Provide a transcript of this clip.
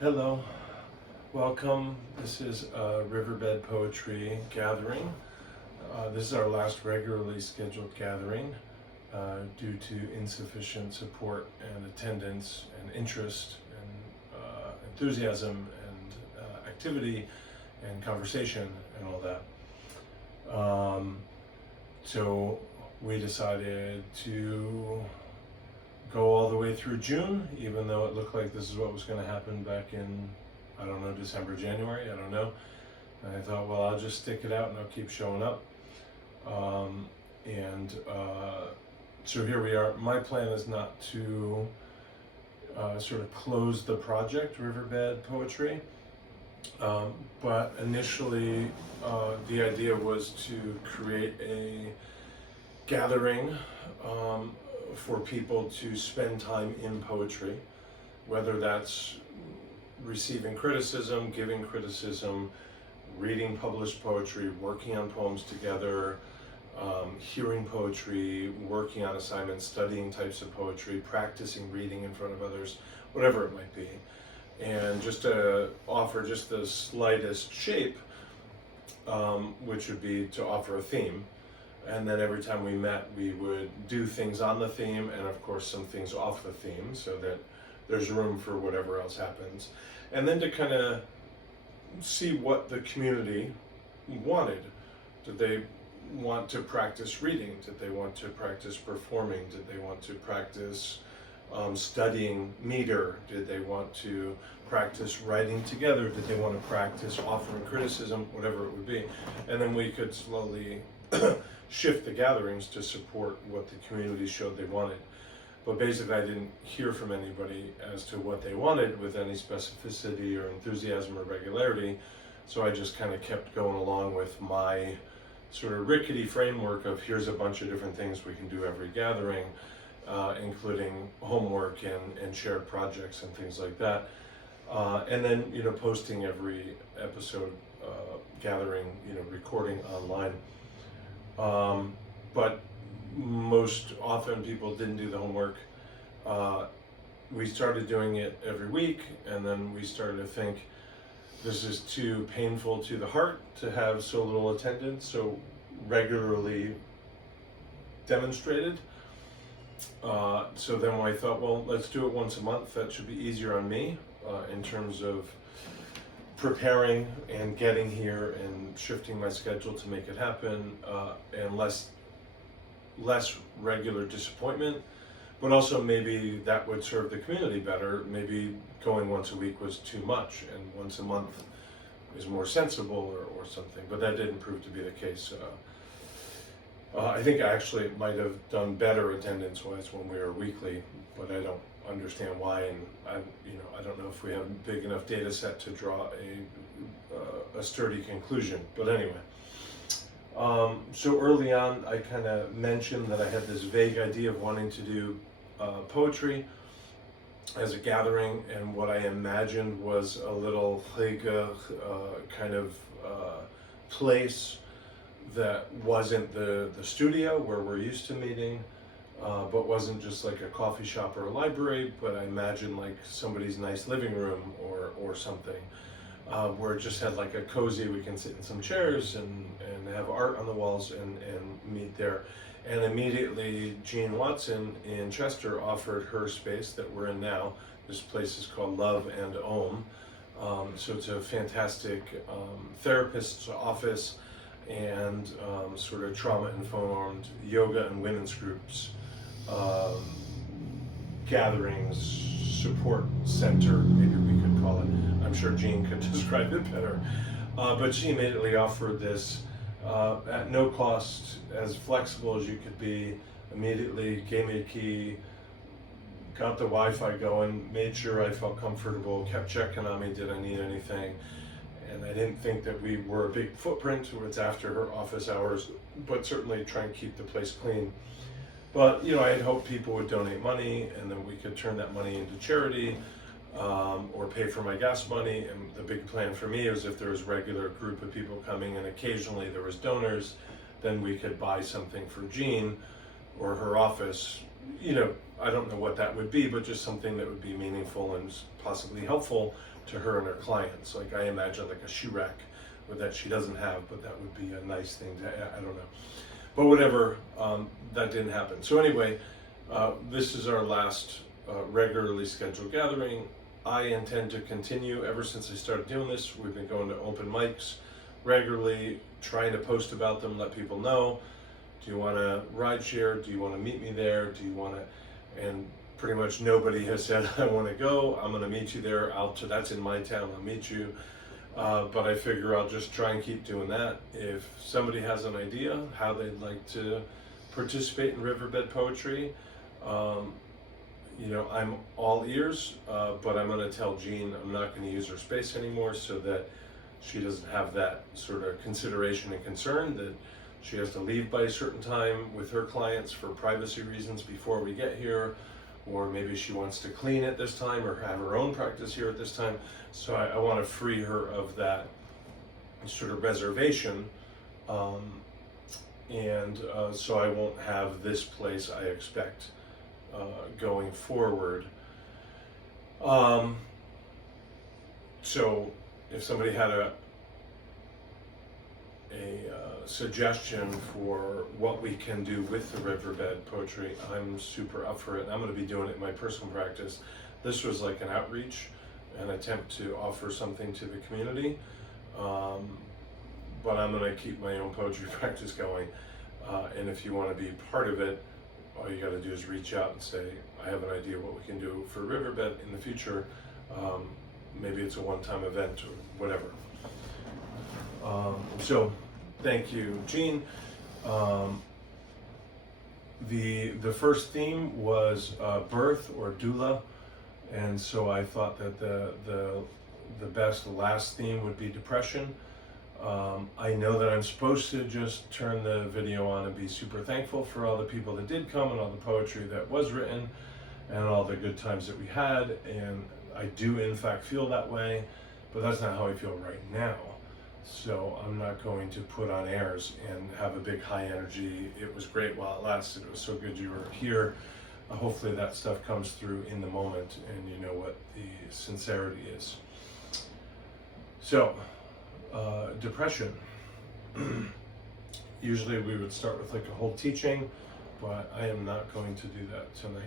Hello, welcome. This is a Riverbed Poetry gathering. This is our last regularly scheduled gathering due to insufficient support and attendance and interest and enthusiasm and activity and conversation and all that. So we decided to go all the way through June, even though it looked like this is what was going to happen back in, I don't know, December, January, I don't know. And I thought, well, I'll just stick it out and I'll keep showing up. So here we are. My plan is not to sort of close the project, Riverbed Poetry, but initially the idea was to create a gathering for people to spend time in poetry, whether that's receiving criticism, giving criticism, reading published poetry, working on poems together, hearing poetry, working on assignments, studying types of poetry, practicing reading in front of others, whatever it might be. And just to offer just the slightest shape, which would be to offer a theme. And then every time we met, we would do things on the theme and of course some things off the theme so that there's room for whatever else happens. And then to kind of see what the community wanted. Did they want to practice reading? Did they want to practice performing? Did they want to practice studying meter? Did they want to practice writing together? Did they want to practice offering criticism? Whatever it would be. And then we could slowly shift the gatherings to support what the community showed they wanted. But basically I didn't hear from anybody as to what they wanted with any specificity or enthusiasm or regularity, so I just kind of kept going along with my sort of rickety framework of here's a bunch of different things we can do every gathering, including homework and shared projects and things like that. And then, posting every episode, gathering, recording online. But most often people didn't do the homework. We started doing it every week, and then we started to think this is too painful to the heart to have so little attendance, so regularly demonstrated. So then I thought, well, let's do it once a month. That should be easier on me in terms of preparing and getting here and shifting my schedule to make it happen, and less regular disappointment, but also maybe that would serve the community better. Maybe going once a week was too much and once a month is more sensible or something, but that didn't prove to be the case. I think I actually might have done better attendance-wise when we were weekly, but I don't understand why, and I don't know if we have a big enough data set to draw a sturdy conclusion. But anyway, so early on I kind of mentioned that I had this vague idea of wanting to do poetry as a gathering, and what I imagined was a little kind of place that wasn't the studio where we're used to meeting, but wasn't just like a coffee shop or a library, but I imagined like somebody's nice living room or something, where it just had like a cozy, we can sit in some chairs and have art on the walls and meet there. And immediately Jean Watson in Chester offered her space that we're in now. This place is called Love and Om. So it's a fantastic therapist's office and sort of trauma-informed yoga and women's groups, gatherings, support center, maybe we could call it. I'm sure Jean could describe it better. But she immediately offered this at no cost, as flexible as you could be, immediately gave me a key, got the Wi-Fi going, made sure I felt comfortable, kept checking on me, did I need anything? And I didn't think that we were a big footprint, or it's after her office hours, but certainly try and keep the place clean. But I had hoped people would donate money and then we could turn that money into charity, or pay for my gas money. And the big plan for me was if there was a regular group of people coming and occasionally there was donors, then we could buy something for Jean or her office you know, I don't know what that would be, but just something that would be meaningful and possibly helpful to her and her clients. Like I imagine like a shoe rack that she doesn't have, but that would be a nice thing to, I don't know. But whatever, that didn't happen. So anyway, this is our last regularly scheduled gathering. I intend to continue. Ever since I started doing this, we've been going to open mics regularly, trying to post about them, let people know. Do you want to ride share? Do you want to meet me there? Do you want to? And pretty much nobody has said, I want to go. I'm going to meet you there. That's in my town. I'll meet you. But I figure I'll just try and keep doing that. If somebody has an idea how they'd like to participate in Riverbed Poetry, you know, I'm all ears, but I'm going to tell Jean I'm not going to use her space anymore so that she doesn't have that sort of consideration and concern that she has to leave by a certain time with her clients for privacy reasons before we get here, or maybe she wants to clean at this time or have her own practice here at this time. So I want to free her of that sort of reservation, and so I won't have this place, I expect, going forward. So if somebody had a suggestion for what we can do with the Riverbed Poetry, I'm super up for it. I'm going to be doing it in my personal practice. This was like an outreach, an attempt to offer something to the community, but I'm going to keep my own poetry practice going, and if you want to be part of it, all you got to do is reach out and say, I have an idea what we can do for Riverbed in the future. Maybe it's a one-time event or whatever. So thank you, Jean. The first theme was birth or doula, and so I thought that the best last theme would be depression. I know that I'm supposed to just turn the video on and be super thankful for all the people that did come and all the poetry that was written and all the good times that we had, and I do in fact feel that way, but that's not how I feel right now. So I'm not going to put on airs and have a big high energy, it was great while it lasted, it was so good you were here. Hopefully that stuff comes through in the moment and you know what the sincerity is. So, depression. Usually we would start with like a whole teaching, but I am not going to do that tonight.